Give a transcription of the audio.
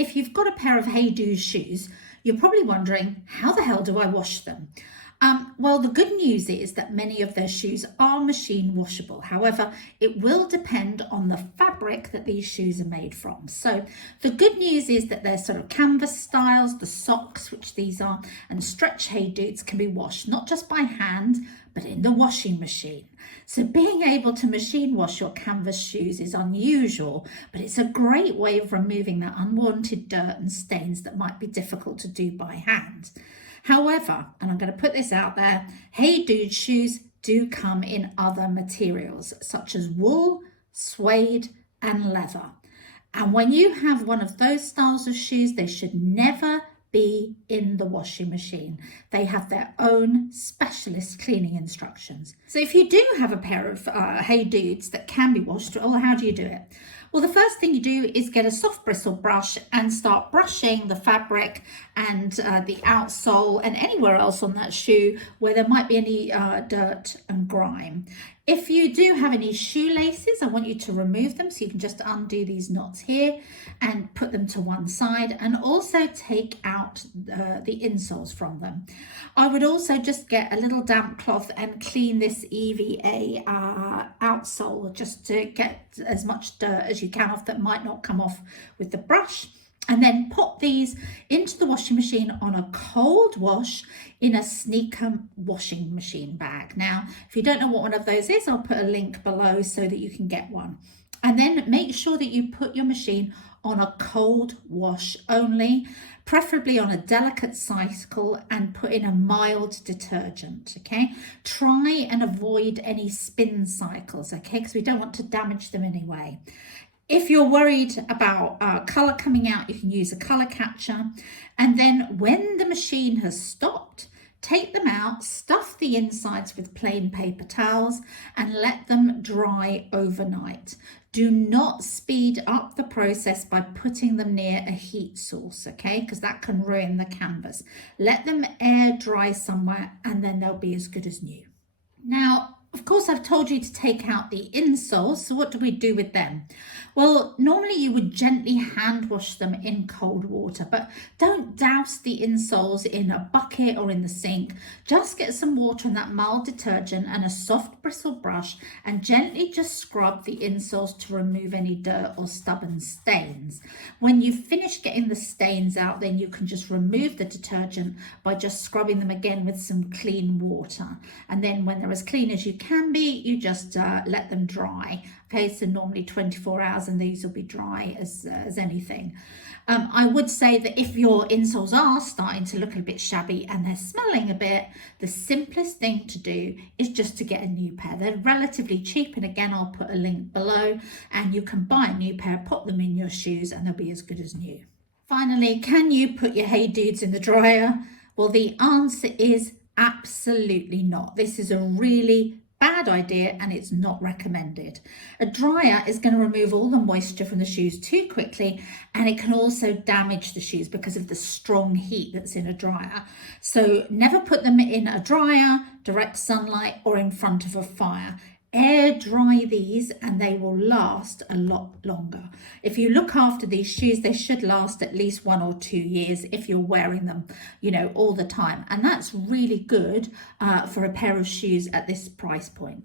If you've got a pair of Hey Dude shoes, you're probably wondering, how the hell do I wash them? Well, the good news is that many of their shoes are machine washable. However, it will depend on the fabric that these shoes are made from. So the good news is that they're sort of canvas styles, the socks, which these are, and stretch Hey Dudes can be washed not just by hand, but in the washing machine. So being able to machine wash your canvas shoes is unusual, but it's a great way of removing that unwanted dirt and stains that might be difficult to do by hand. However, and I'm going to put this out there, Hey Dude shoes do come in other materials such as wool, suede and leather. And when you have one of those styles of shoes, they should never be in the washing machine. They have their own specialist cleaning instructions. So if you do have a pair of Hey Dudes that can be washed, well, how do you do it? Well, the first thing you do is get a soft bristle brush and start brushing the fabric and the outsole and anywhere else on that shoe where there might be any dirt and grime. If you do have any shoelaces, I want you to remove them, so you can just undo these knots here and put them to one side, and also take out the insoles from them. I would also just get a little damp cloth and clean this EVA outsole just to get as much dirt as you can off that might not come off with the brush. And then pop these into the washing machine on a cold wash in a sneaker washing machine bag. Now, if you don't know what one of those is, I'll put a link below so that you can get one. And then make sure that you put your machine on a cold wash only, preferably on a delicate cycle, and put in a mild detergent, okay? Try and avoid any spin cycles, okay? Because we don't want to damage them anyway. If you're worried about colour coming out, you can use a colour catcher. And then when the machine has stopped, take them out, stuff the insides with plain paper towels and let them dry overnight. Do not speed up the process by putting them near a heat source, okay? Because that can ruin the canvas. Let them air dry somewhere and then they'll be as good as new. Now, of course, I've told you to take out the insoles, so what do we do with them? Well, normally you would gently hand wash them in cold water, but don't douse the insoles in a bucket or in the sink. Just get some water and that mild detergent and a soft bristle brush and gently just scrub the insoles to remove any dirt or stubborn stains. When you finish getting the stains out, then you can just remove the detergent by just scrubbing them again with some clean water. And then when they're as clean as you can be, you just let them dry. Okay, so normally 24 hours and these will be dry as anything. I would say that if your insoles are starting to look a bit shabby and they're smelling a bit, the simplest thing to do is just to get a new pair. They're relatively cheap, and again, I'll put a link below, and you can buy a new pair, pop them in your shoes and they'll be as good as new. Finally, can you put your Hey Dudes in the dryer? Well, the answer is absolutely not. This is a really bad idea and it's not recommended. A dryer is going to remove all the moisture from the shoes too quickly, and it can also damage the shoes because of the strong heat that's in a dryer. So never put them in a dryer, direct sunlight, or in front of a fire. Air dry these and they will last a lot longer. If you look after these shoes, they should last at least 1 or 2 years if you're wearing them, all the time. And that's really good for a pair of shoes at this price point.